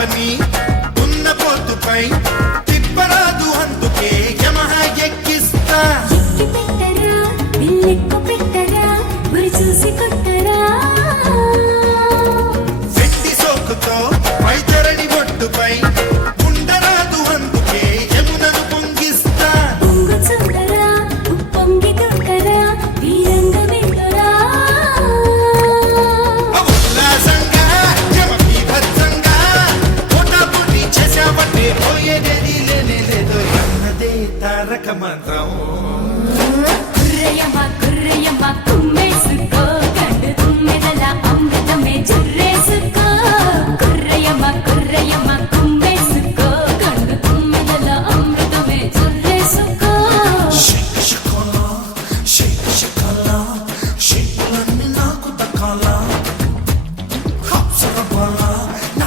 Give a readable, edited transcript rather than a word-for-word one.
పాపని ఉన్న పోతుపై తిప్పరాదు అందుకే యమహ ఎక్కిస్తా వెట్టి సోకుతో పై చరణి ఒడ్డుపై